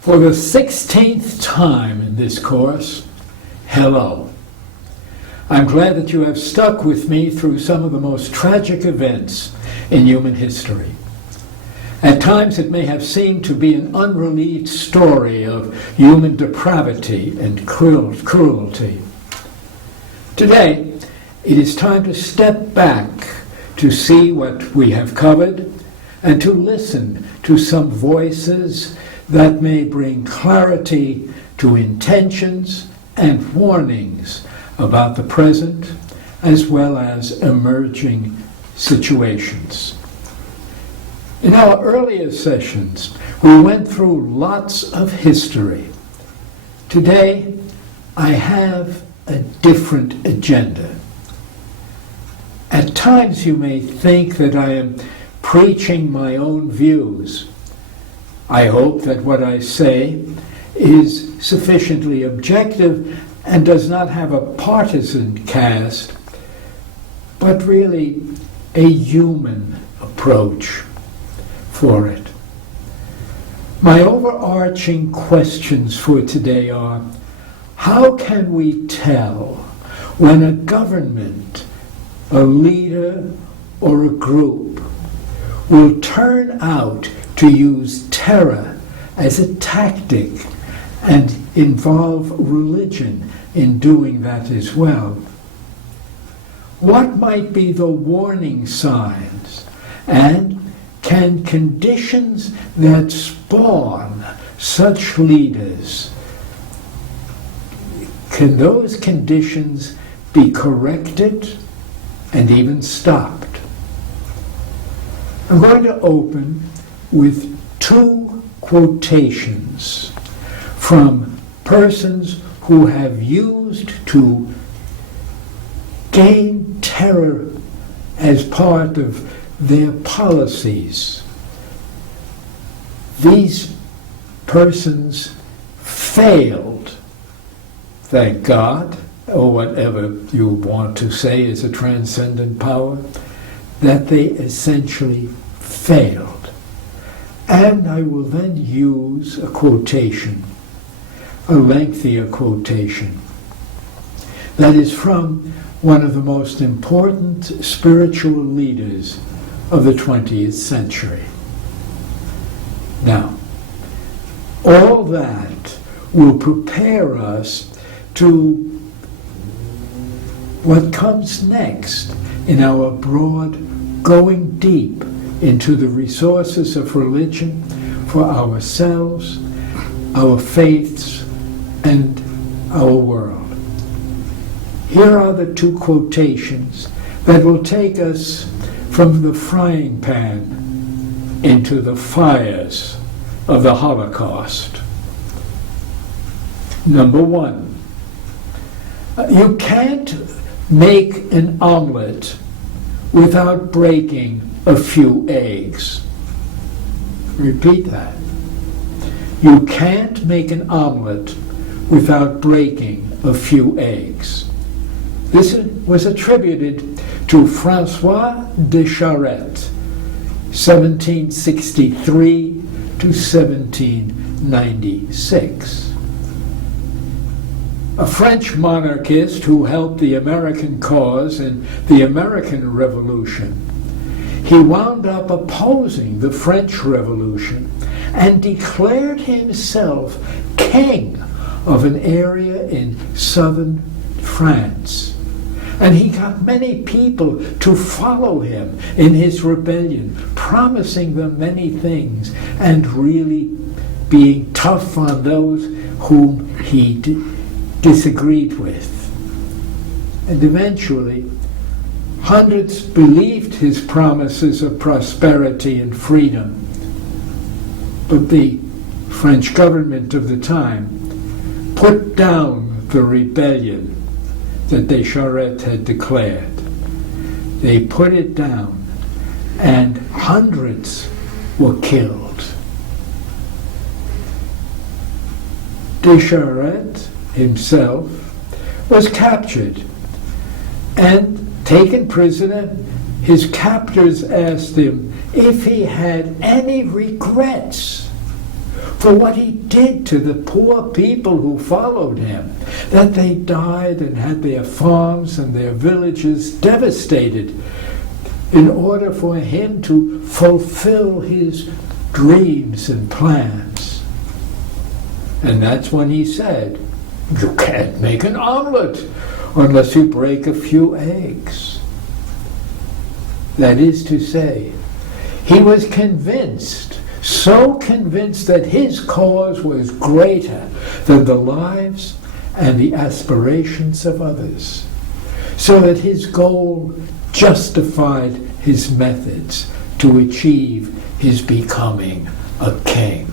For the 16th time in this course, hello. I'm glad that you have stuck with me through some of the most tragic events in human history. At times it may have seemed to be an unrelieved story of human depravity and cruelty. Today, it is time to step back to see what we have covered and to listen to some voices that may bring clarity to intentions and warnings about the present as well as emerging situations. In our earlier sessions, we went through lots of history. Today, I have a different agenda. At times you may think that I am preaching my own views. I hope that what I say is sufficiently objective and does not have a partisan cast, but really a human approach for it. My overarching questions for today are, how can we tell when a government, a leader, or a group will turn out to use terror as a tactic and involve religion in doing that as well? What might be the warning signs, and can conditions that spawn such leaders, can those conditions be corrected and even stopped? I'm going to open with two quotations from persons who have used to gain terror as part of their policies. These persons failed, thank God, or whatever you want to say is a transcendent power, that they essentially failed. And I will then use a quotation, a lengthier quotation, that is from one of the most important spiritual leaders of the 20th century. Now, all that will prepare us to what comes next in our broad going deep into the resources of religion for ourselves, our faiths, and our world. Here are the two quotations that will take us from the frying pan into the fires of the Holocaust. Number one, you can't make an omelet without breaking a few eggs. Repeat that. You can't make an omelet without breaking a few eggs. This was attributed to Francois de Charette, 1763 to 1796. A French monarchist who helped the American cause in the American Revolution. He wound up opposing the French Revolution and declared himself king of an area in southern France. And he got many people to follow him in his rebellion, promising them many things and really being tough on those whom he disagreed with. And eventually, hundreds believed his promises of prosperity and freedom. But the French government of the time put down the rebellion that de Charette had declared. They put it down, and hundreds were killed. De Charette himself was captured and taken prisoner. His captors asked him if he had any regrets for what he did to the poor people who followed him, that they died and had their farms and their villages devastated in order for him to fulfill his dreams and plans. And that's when he said, "You can't make an omelet unless you break a few eggs." That is to say, he was convinced, so convinced that his cause was greater than the lives and the aspirations of others, so that his goal justified his methods to achieve his becoming a king.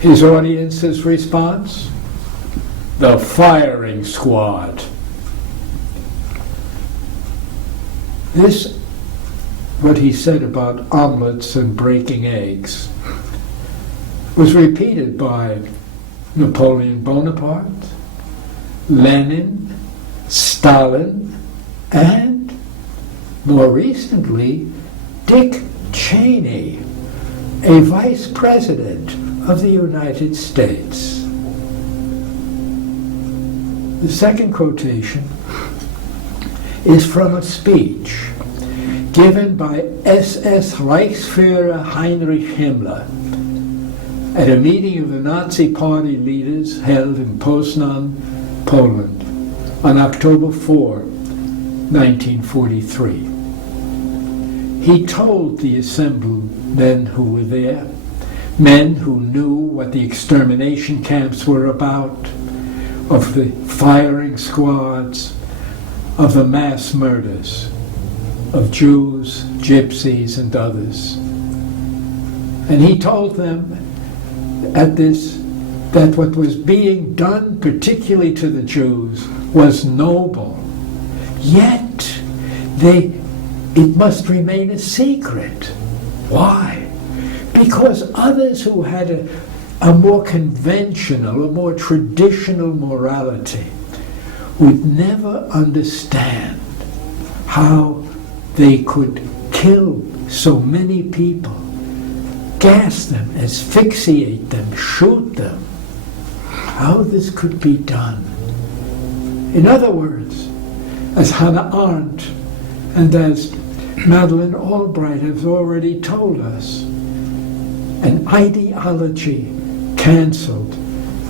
His audience's response? The firing squad. This, what he said about omelets and breaking eggs, was repeated by Napoleon Bonaparte, Lenin, Stalin, and, more recently, Dick Cheney, a vice president of the United States. The second quotation is from a speech given by SS Reichsführer Heinrich Himmler at a meeting of the Nazi Party leaders held in Poznan, Poland, on October 4, 1943. He told the assembled men who were there, men who knew what the extermination camps were about, of the firing squads, of the mass murders of Jews, Gypsies, and others. And he told them that what was being done, particularly to the Jews, was noble. Yet, it must remain a secret. Why? Because others who had a more conventional, a more traditional morality would never understand how they could kill so many people, gas them, asphyxiate them, shoot them. How this could be done. In other words, as Hannah Arendt and as Madeleine Albright have already told us, an ideology canceled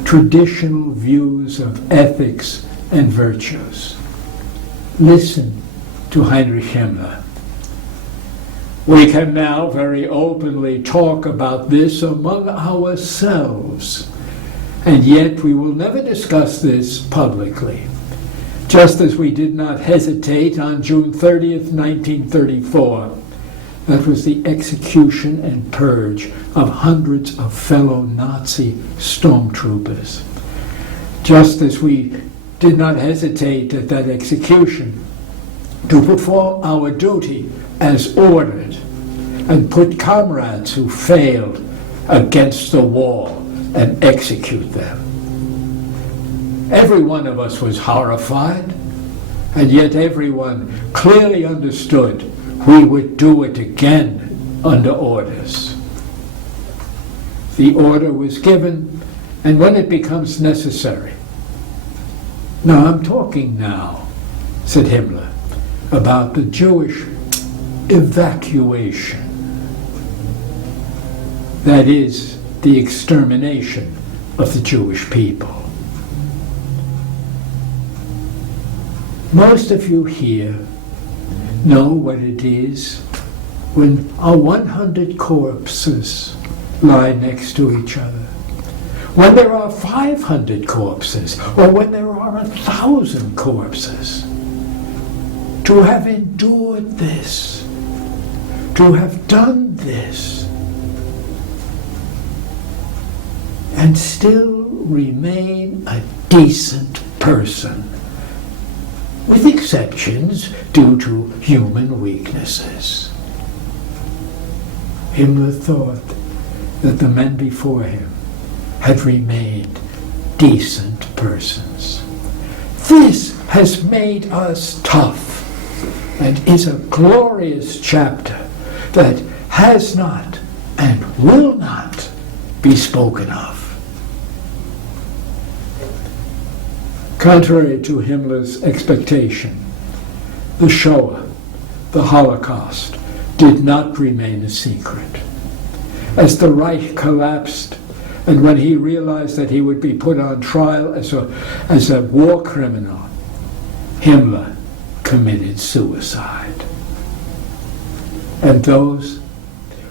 traditional views of ethics and virtues. Listen to Heinrich Himmler. We can now very openly talk about this among ourselves, and yet we will never discuss this publicly. Just as we did not hesitate on June 30th, 1934, that was the execution and purge of hundreds of fellow Nazi stormtroopers. Just as we did not hesitate at that execution to perform our duty as ordered and put comrades who failed against the wall and execute them. Every one of us was horrified, and yet everyone clearly understood we would do it again under orders. The order was given, and when it becomes necessary. Now, I'm talking now, said Himmler, about the Jewish evacuation. That is, the extermination of the Jewish people. Most of you here know what it is when 100 corpses lie next to each other, when there are 500 corpses, or when there are 1,000 corpses. To have endured this, to have done this, and still remain a decent person, with exceptions due to human weaknesses. Himmler thought that the men before him had remained decent persons. This has made us tough, and is a glorious chapter that has not and will not be spoken of. Contrary to Himmler's expectation, the Shoah, the Holocaust, did not remain a secret. As the Reich collapsed, and when he realized that he would be put on trial as a war criminal, Himmler committed suicide. And those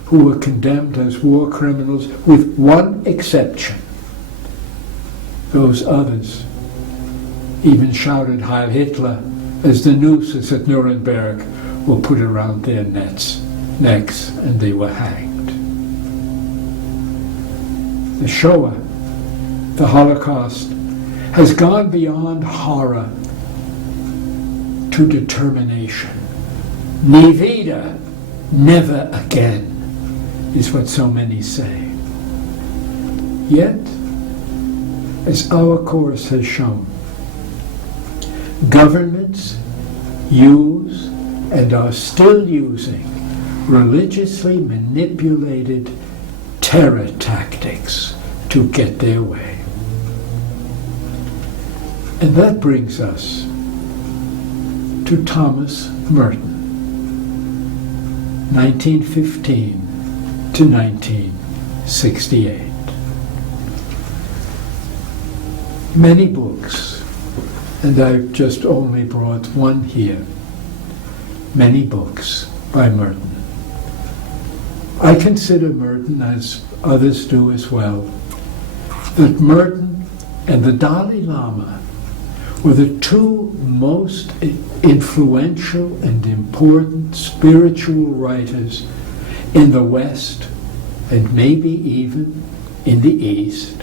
who were condemned as war criminals, with one exception, those others even shouted Heil Hitler as the nooses at Nuremberg were put around their necks, and they were hanged. The Shoah, the Holocaust, has gone beyond horror to determination. Nie wieder, never again, is what so many say. Yet, as our course has shown, governments use and are still using religiously manipulated terror tactics to get their way. And that brings us to Thomas Merton, 1915 to 1968. Many books, and I've just only brought one here, many books by Merton. I consider Merton, as others do as well, that Merton and the Dalai Lama were the two most influential and important spiritual writers in the West, and maybe even in the East,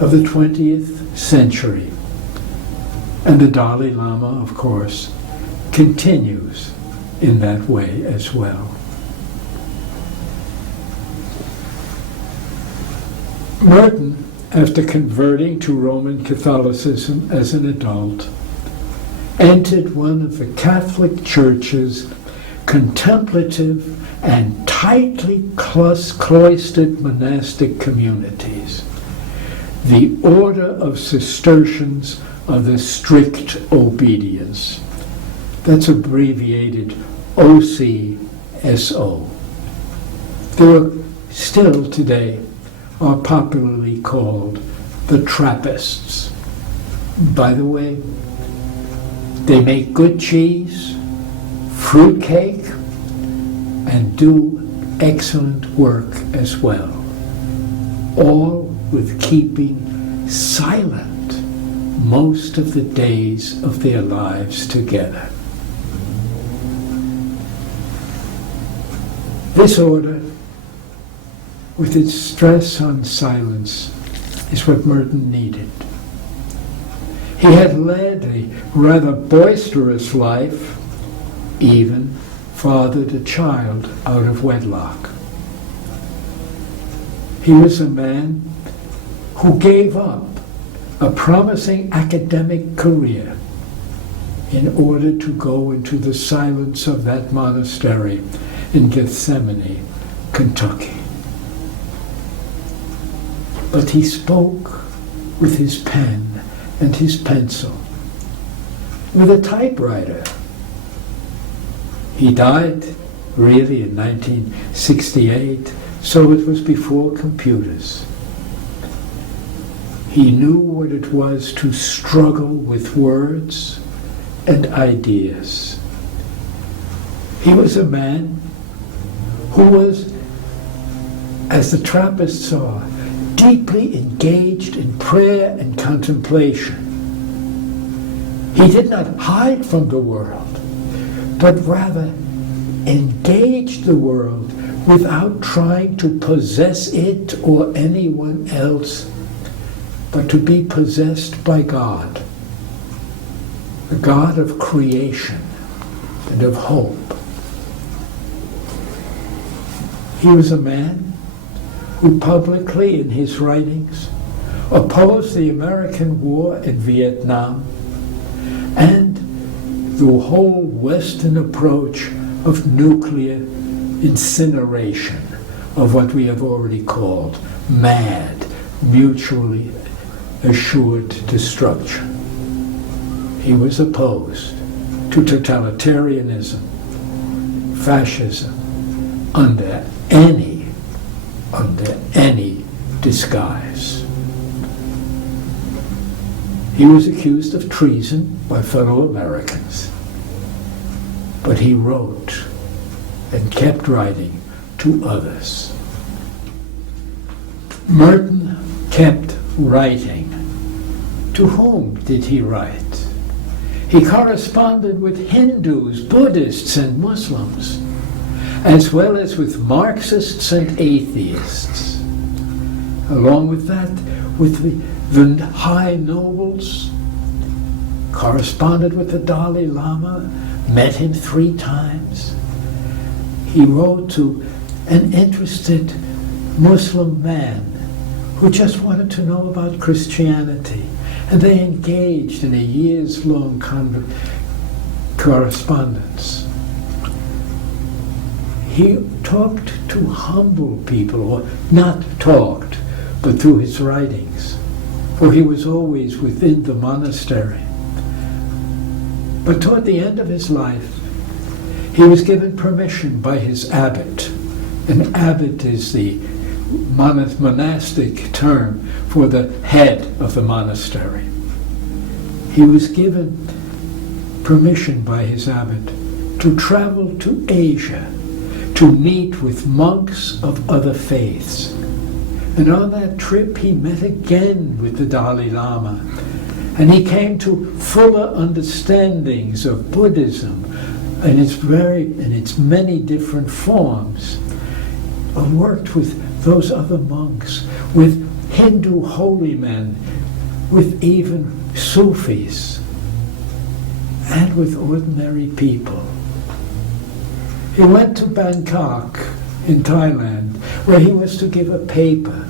of the 20th century. And the Dalai Lama, of course, continues in that way as well. Merton, after converting to Roman Catholicism as an adult, entered one of the Catholic Church's contemplative and tightly cloistered monastic communities, the Order of Cistercians of the Strict Obedience. That's abbreviated OCSO. They are still today are popularly called the Trappists. By the way, they make good cheese, fruit cake, and do excellent work as well, all with keeping silent most of the days of their lives together. This order, with its stress on silence, is what Merton needed. He had led a rather boisterous life, even fathered a child out of wedlock. He was a man who gave up a promising academic career in order to go into the silence of that monastery in Gethsemane, Kentucky. But he spoke with his pen and his pencil, with a typewriter. He died really in 1968, so it was before computers. He knew what it was to struggle with words and ideas. He was a man who was, as the Trappists saw, deeply engaged in prayer and contemplation. He did not hide from the world, but rather engaged the world without trying to possess it or anyone else, but to be possessed by God, the God of creation and of hope. He was a man who publicly, in his writings, opposed the American war in Vietnam and the whole Western approach of nuclear incineration of what we have already called mad, mutually assured destruction. He was opposed to totalitarianism, fascism, under any disguise. He was accused of treason by fellow Americans, but he wrote and kept writing to others. Merton kept writing. To whom did he write? He corresponded with Hindus, Buddhists, and Muslims, as well as with Marxists and atheists. Along with that, with the high nobles, corresponded with the Dalai Lama, met him 3 times. He wrote to an interested Muslim man who just wanted to know about Christianity, and they engaged in a years-long correspondence. He talked to humble people, or not talked, but through his writings, for he was always within the monastery. But toward the end of his life, he was given permission by his abbot. An abbot is the monastic term for the head of the monastery. He was given permission by his abbot to travel to Asia to meet with monks of other faiths. And on that trip he met again with the Dalai Lama, and he came to fuller understandings of Buddhism in its many different forms, and worked with those other monks, with Hindu holy men, with even Sufis, and with ordinary people. He went to Bangkok in Thailand, where he was to give a paper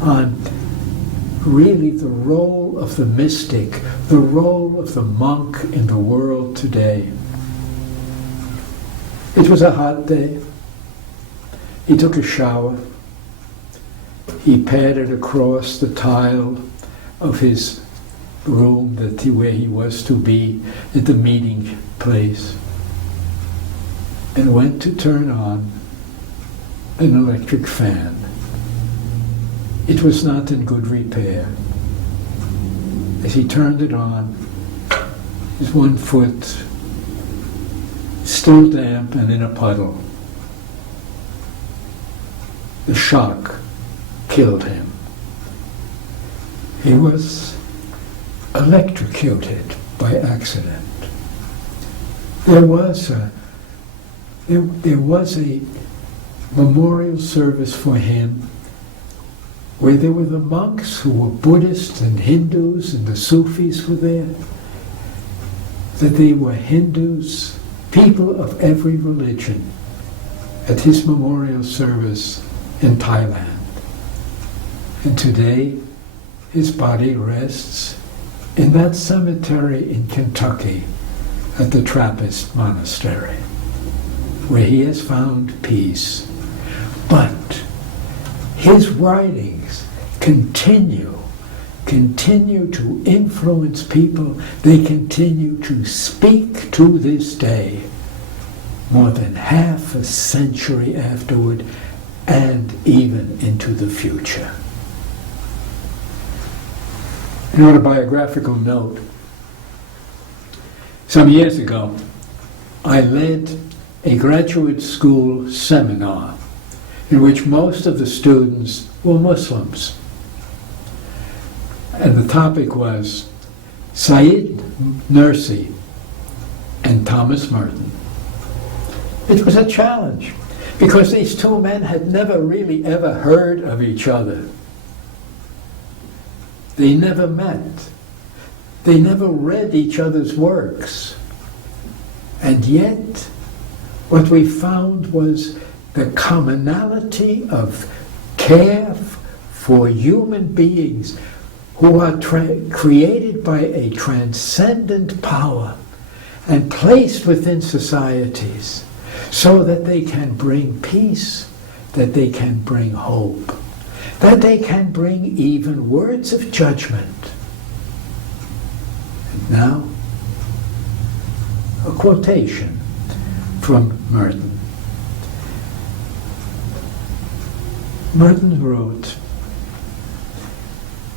on really the role of the mystic, the role of the monk in the world today. It was a hot day. He took a shower. He padded across the tile of his room where he was to be at the meeting place, and went to turn on an electric fan. It was not in good repair. As he turned it on, his one foot still damp and in a puddle. The shock killed him. He was electrocuted by accident. There was a memorial service for him where there were the monks who were Buddhists and Hindus, and the Sufis were there, that they were Hindus, people of every religion, at his memorial service in Thailand. And today, his body rests in that cemetery in Kentucky at the Trappist Monastery, where he has found peace. But his writings continue to influence people. They continue to speak to this day, more than half a century afterward, and even into the future. An autobiographical note. Some years ago, I led a graduate school seminar in which most of the students were Muslims. And the topic was Said Nursi and Thomas Merton. It was a challenge, because these two men had never really ever heard of each other. They never met. They never read each other's works. And yet, what we found was the commonality of care for human beings who are created by a transcendent power and placed within societies so that they can bring peace, that they can bring hope, that they can bring even words of judgment. And now, a quotation from Merton. Merton wrote,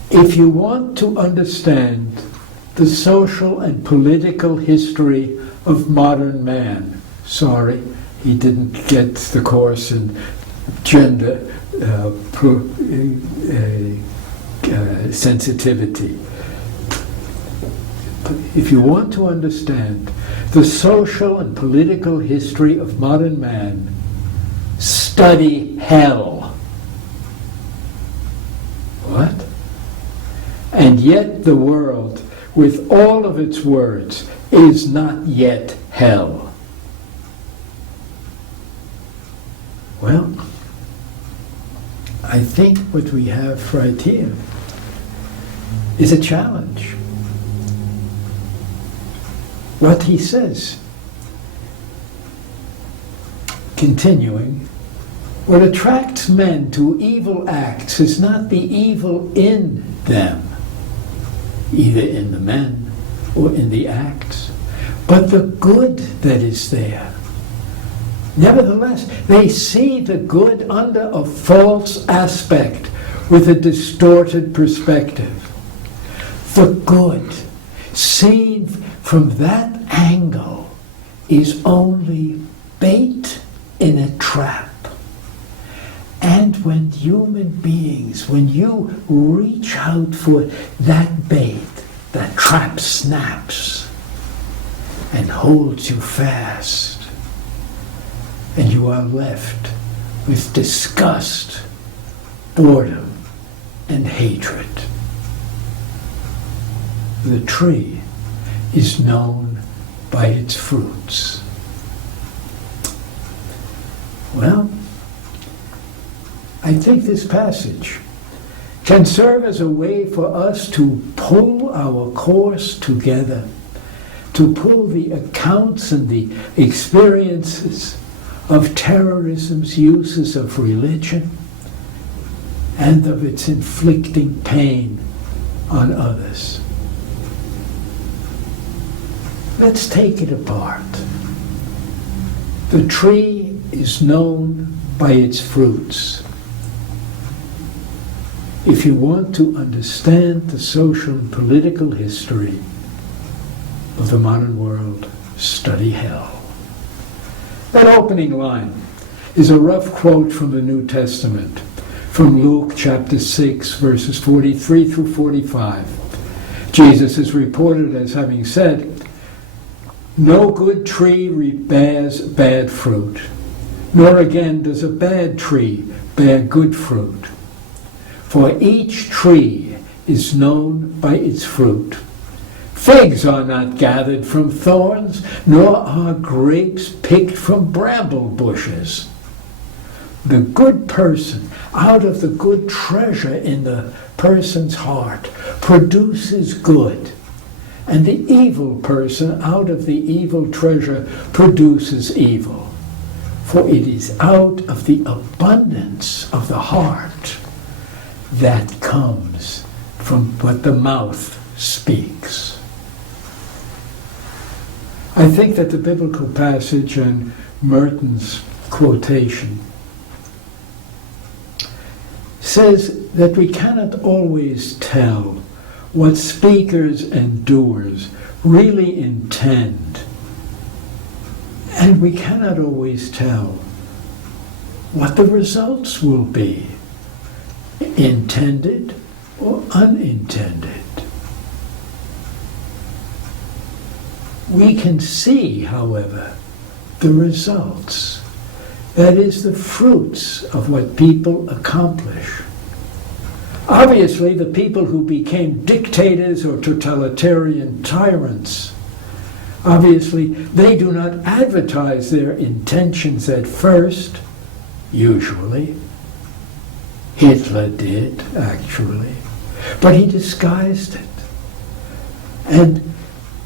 "If you want to understand the social and political history of modern man," sorry, he didn't get the course in gender sensitivity. If you want to understand the social and political history of modern man, study hell. What? And yet the world, with all of its words, is not yet hell. Well, I think what we have right here is a challenge. What he says, continuing, what attracts men to evil acts is not the evil in them, either in the men or in the acts, but the good that is there. Nevertheless, they see the good under a false aspect with a distorted perspective. The good, seen from that angle, is only bait in a trap. And when human beings, when you reach out for that bait, that trap snaps and holds you fast. And you are left with disgust, boredom, and hatred. The tree is known by its fruits. Well, I think this passage can serve as a way for us to pull our course together, to pull the accounts and the experiences of terrorism's uses of religion and of its inflicting pain on others. Let's take it apart. The tree is known by its fruits. If you want to understand the social and political history of the modern world, study hell. That opening line is a rough quote from the New Testament, from Luke chapter 6, verses 43 through 45. Jesus is reported as having said, "No good tree bears bad fruit, nor again does a bad tree bear good fruit. For each tree is known by its fruit. Figs are not gathered from thorns, nor are grapes picked from bramble bushes. The good person, out of the good treasure in the person's heart, produces good. And the evil person, out of the evil treasure, produces evil. For it is out of the abundance of the heart that comes from what the mouth speaks." I think that the biblical passage and Merton's quotation says that we cannot always tell what speakers and doers really intend. And we cannot always tell what the results will be, intended or unintended. We can see, however, the results. That is, the fruits of what people accomplish. Obviously, the people who became dictators or totalitarian tyrants, obviously, they do not advertise their intentions at first, usually. Hitler did, actually. But he disguised it. And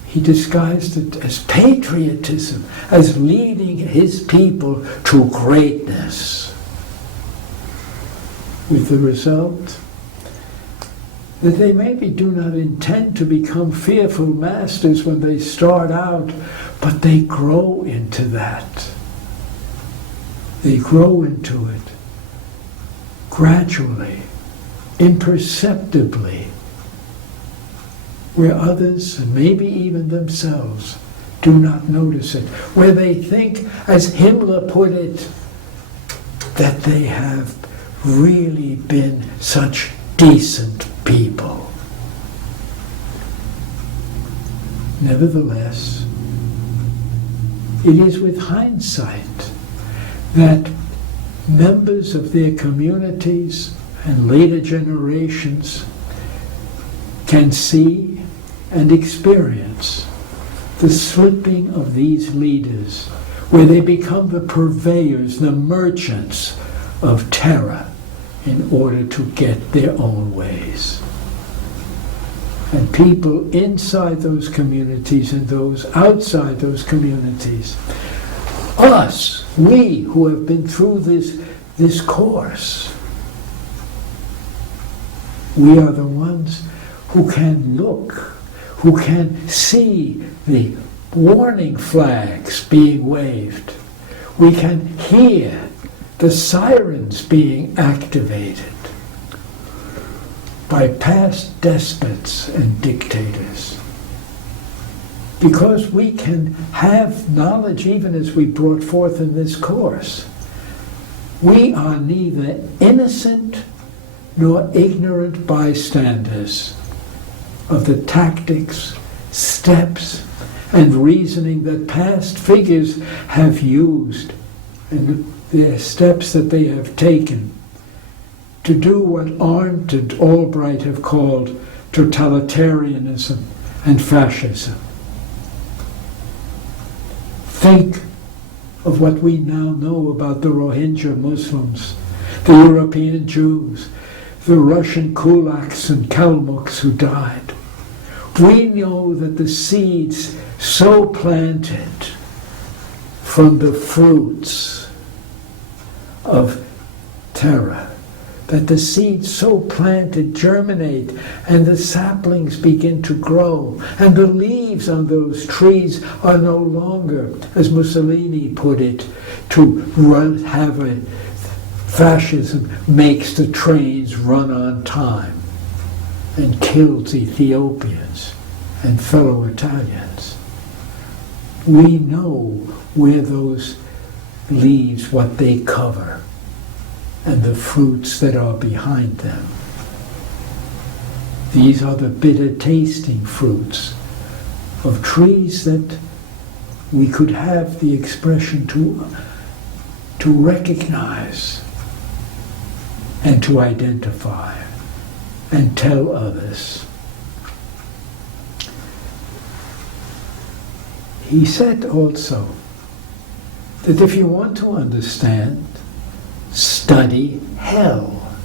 he disguised it as patriotism, as leading his people to greatness. with the result that they maybe do not intend to become fearful masters when they start out, but they grow into that. They grow into it gradually, imperceptibly, where others, and maybe even themselves, do not notice it, where they think, as Himmler put it, that they have really been such decent people. Nevertheless, it is with hindsight that members of their communities and later generations can see and experience the slipping of these leaders, where they become the purveyors, the merchants of terror in order to get their own ways. And people inside those communities and those outside those communities, us, we who have been through this course, we are the ones who can look, who can see the warning flags being waved. We can hear the sirens being activated by past despots and dictators. Because we can have knowledge, even as we brought forth in this course. We are neither innocent nor ignorant bystanders of the tactics, steps, and reasoning that past figures have used, and the steps that they have taken to do what Arndt and Albright have called totalitarianism and fascism. Think of what we now know about the Rohingya Muslims, the European Jews, the Russian kulaks and Kalmuks who died. We know that the seeds so planted from the fruits of terror, that the seeds so planted germinate and the saplings begin to grow and the leaves on those trees are no longer, as Mussolini put it, to have a fascism makes the trains run on time and kills Ethiopians and fellow Italians. We know where those leaves, what they cover, and the fruits that are behind them. These are the bitter tasting fruits of trees that we could have the expression to recognize and to identify and tell others. He said also that if you want to understand, study hell.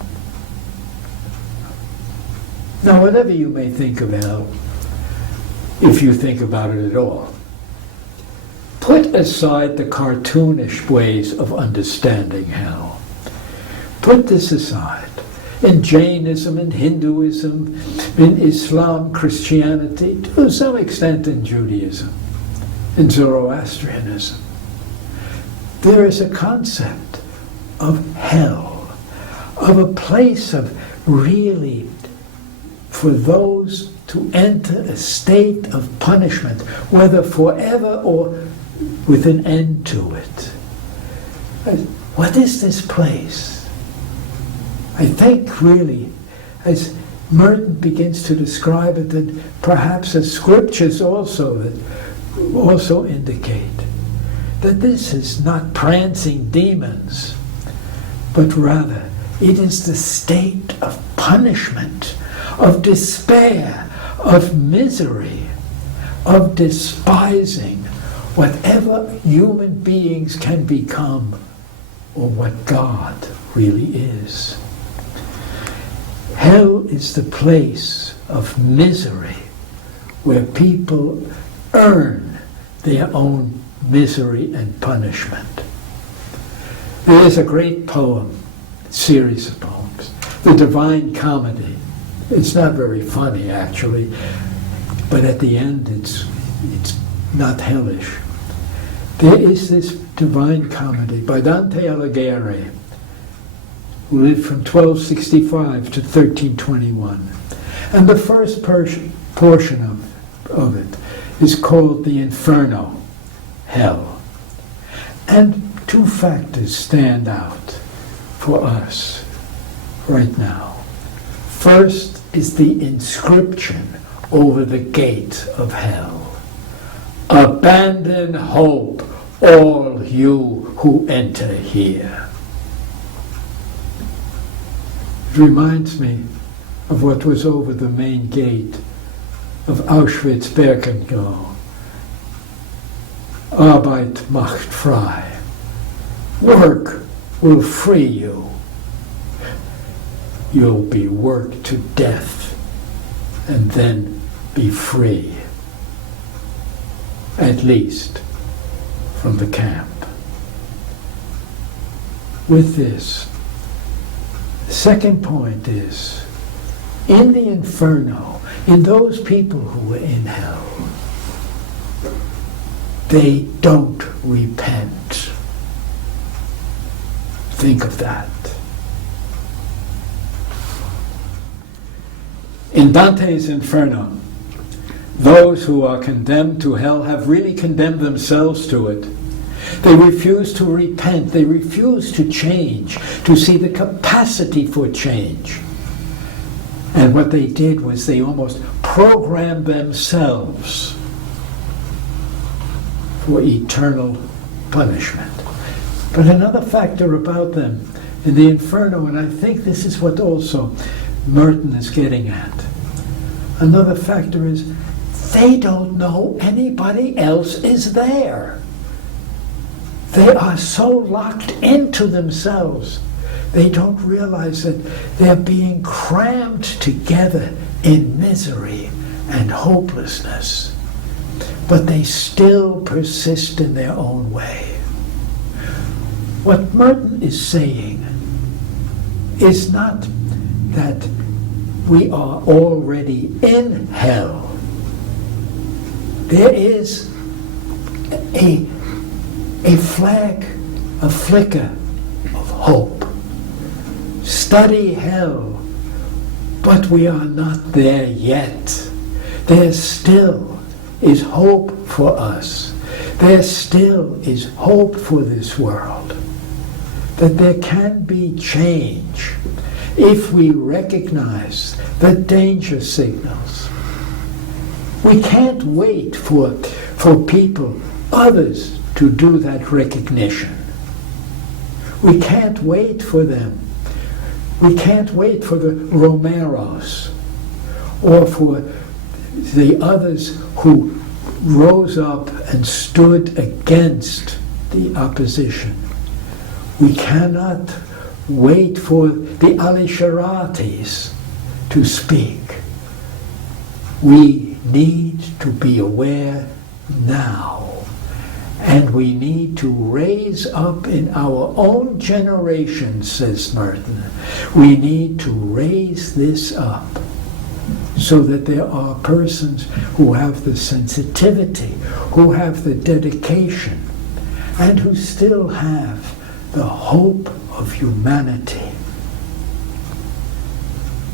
Now, whatever you may think of hell, if you think about it at all, put aside the cartoonish ways of understanding hell. Put this aside. In Jainism, in Hinduism, in Islam, Christianity, to some extent in Judaism, in Zoroastrianism, there is a concept of hell, of a place of really, for those to enter a state of punishment, whether forever or with an end to it. What is this place? I think really, as Merton begins to describe it, that perhaps the scriptures also indicate that this is not prancing demons, but rather it is the state of punishment, of despair, of misery, of despising whatever human beings can become or what God really is. Hell is the place of misery where people earn their own misery and punishment. There is a great poem, series of poems, the Divine Comedy. It's not very funny, actually, but at the end it's not hellish. There is this Divine Comedy by Dante Alighieri, who lived from 1265 to 1321. And the first portion of it is called the Inferno, hell. And two factors stand out for us right now. First is the inscription over the gate of hell. Abandon hope, all you who enter here. It reminds me of what was over the main gate of Auschwitz-Birkenau. Arbeit macht frei. Work will free you. You'll be worked to death and then be free, at least from the camp. With this, the second point is, in the Inferno, in those people who were in hell, they don't repent. Think of that. In Dante's Inferno, those who are condemned to hell have really condemned themselves to it. They refuse to repent. They refuse to change, to see the capacity for change. And what they did was they almost programmed themselves for eternal punishment. But another factor about them in the Inferno, and I think this is what also Merton is getting at, another factor is they don't know anybody else is there. They are so locked into themselves, they don't realize that they're being crammed together in misery and hopelessness. But they still persist in their own way. What Merton is saying is not that we are already in hell. There is a flag, a flicker of hope. Study hell, but we are not there yet. There still is hope for us. There still is hope for this world. That there can be change if we recognize the danger signals. We can't wait for people, others, to do that recognition. We can't wait for them. We can't wait for the Romeros or for the others who rose up and stood against the opposition. We cannot wait for the Alisharatis to speak. We need to be aware now. And we need to raise up in our own generation, says Merton. We need to raise this up so that there are persons who have the sensitivity, who have the dedication, and who still have the hope of humanity.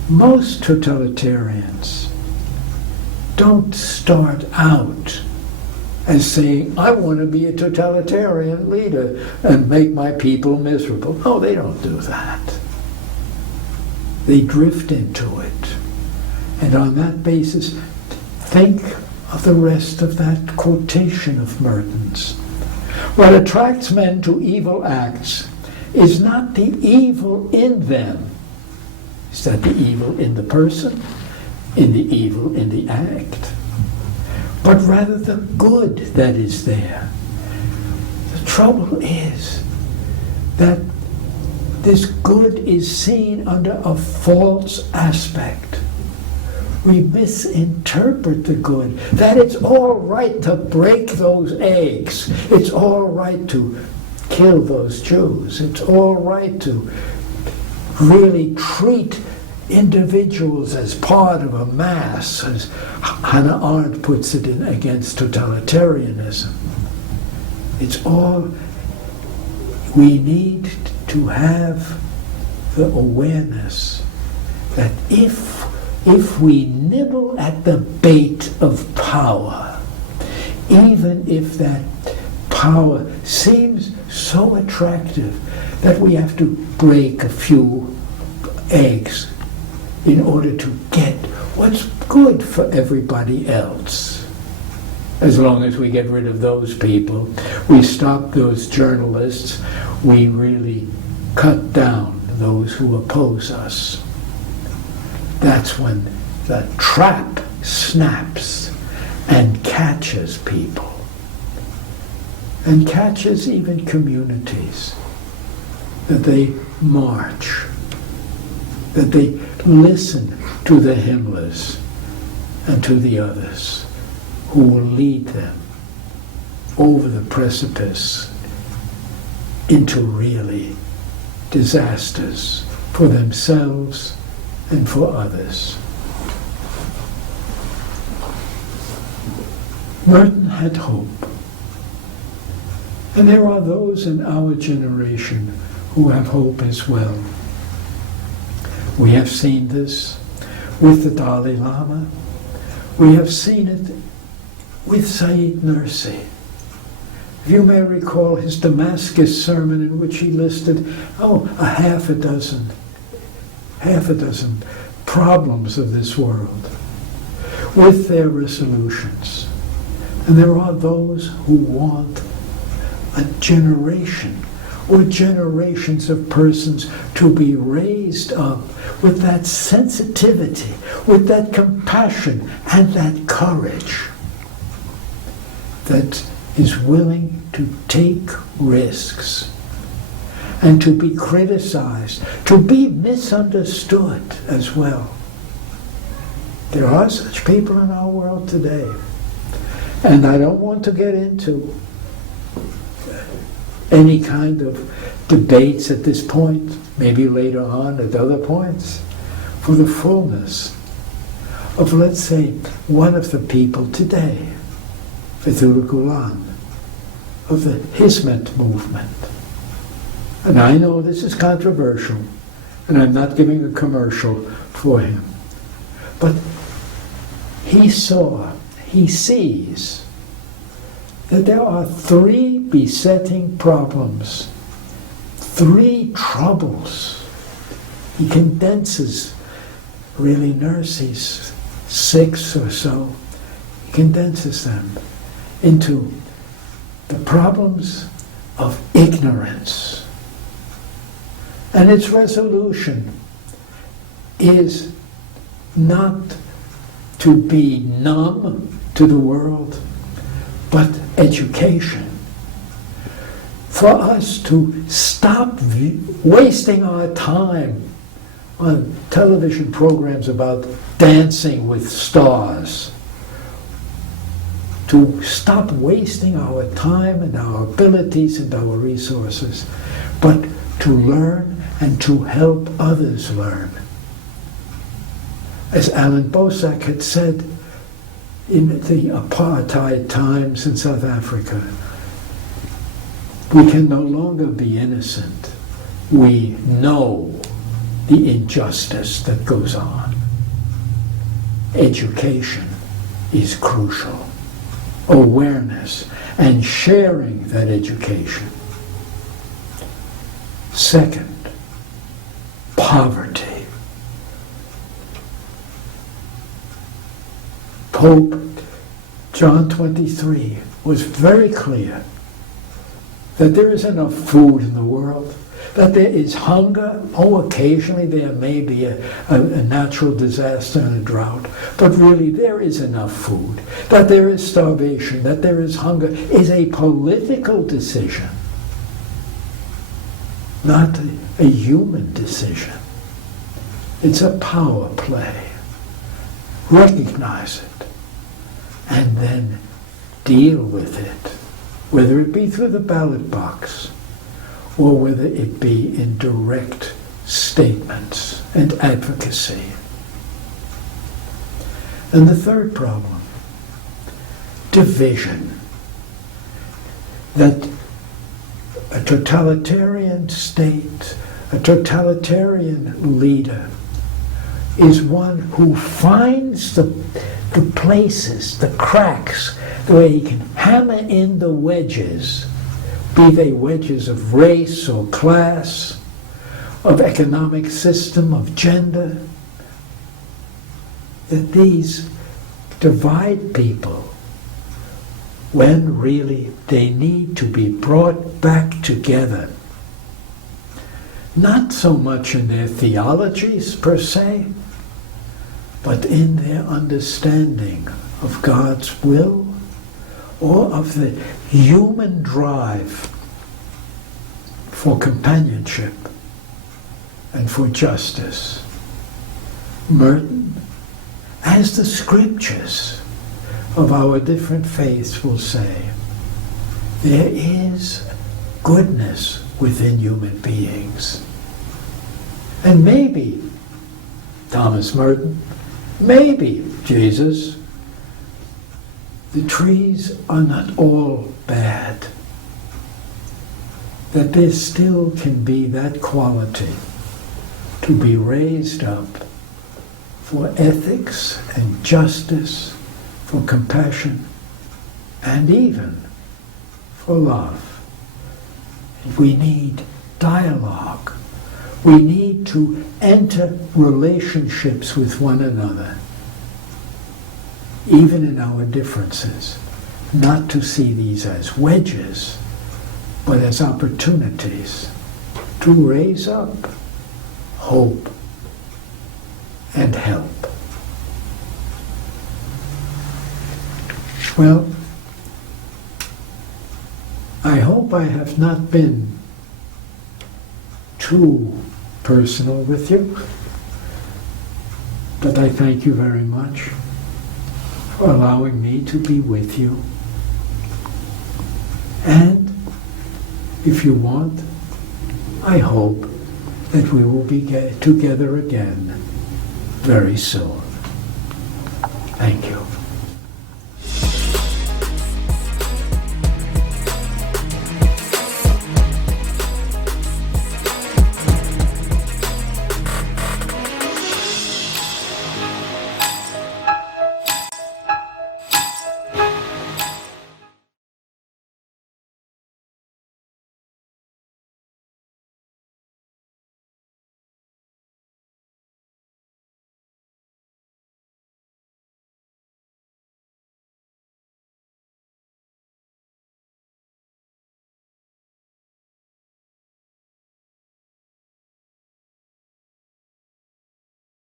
Most totalitarians don't start out as saying, I want to be a totalitarian leader and make my people miserable. No, they don't do that. They drift into it. And on that basis, think of the rest of that quotation of Merton's. What attracts men to evil acts is not the evil in them. Is that the evil in the person, in the evil in the act? But rather the good that is there. The trouble is that this good is seen under a false aspect. We misinterpret the good, that it's all right to break those eggs. It's all right to kill those Jews. It's all right to really treat individuals as part of a mass, as Hannah Arendt puts it, against totalitarianism. It's all we need to have, the awareness that if we nibble at the bait of power, even if that power seems so attractive that we have to break a few eggs in order to get what's good for everybody else. As long as we get rid of those people, we stop those journalists, we really cut down those who oppose us. That's when the trap snaps and catches people, and catches even communities, that they march, that they listen to the Himmlers and to the others who will lead them over the precipice into really disasters for themselves and for others. Merton had hope. And there are those in our generation who have hope as well. We have seen this with the Dalai Lama. We have seen it with Said Nursi. If you may recall his Damascus sermon, in which he listed, a half a dozen problems of this world with their resolutions. And there are those who want a generation or generations of persons to be raised up with that sensitivity, with that compassion and that courage that is willing to take risks and to be criticized, to be misunderstood as well. There are such people in our world today. And I don't want to get into any kind of debates at this point, maybe later on at other points, for the fullness of, let's say, one of the people today, Fethullah Gulen, of the Hizmet movement. And I know this is controversial, and I'm not giving a commercial for him. But he sees that there are three besetting problems, three troubles. He condenses, really, Nursi's 6 or so, he condenses them into the problems of ignorance. And its resolution is not to be numb to the world, but education. For us to stop wasting our time on television programs about dancing with stars, to stop wasting our time and our abilities and our resources, but to learn and to help others learn. As Alan Bosak had said in the apartheid times in South Africa, we can no longer be innocent. We know the injustice that goes on. Education is crucial. Awareness and sharing that education. Second, poverty. Pope John 23 was very clear that there is enough food in the world, that there is hunger. Occasionally there may be a natural disaster and a drought, but really there is enough food. That there is starvation, that there is hunger, is a political decision, not a human decision. It's a power play. Recognize it, and then deal with it, whether it be through the ballot box or whether it be in direct statements and advocacy. And the third problem, division. That a totalitarian state, a totalitarian leader, is one who finds the places, the cracks, where he can hammer in the wedges, be they wedges of race or class, of economic system, of gender, that these divide people when really they need to be brought back together. Not so much in their theologies per se, but in their understanding of God's will or of the human drive for companionship and for justice. Merton, as the scriptures of our different faiths will say, there is goodness within human beings. And maybe, Thomas Merton, maybe, Jesus, the trees are not all bad. That there still can be that quality to be raised up for ethics and justice, for compassion, and even for love. We need dialogue. We need to enter relationships with one another, even in our differences, not to see these as wedges, but as opportunities to raise up hope and help. Well, I hope I have not been too personal with you, but I thank you very much for allowing me to be with you. And if you want, I hope that we will be together again very soon. Thank you.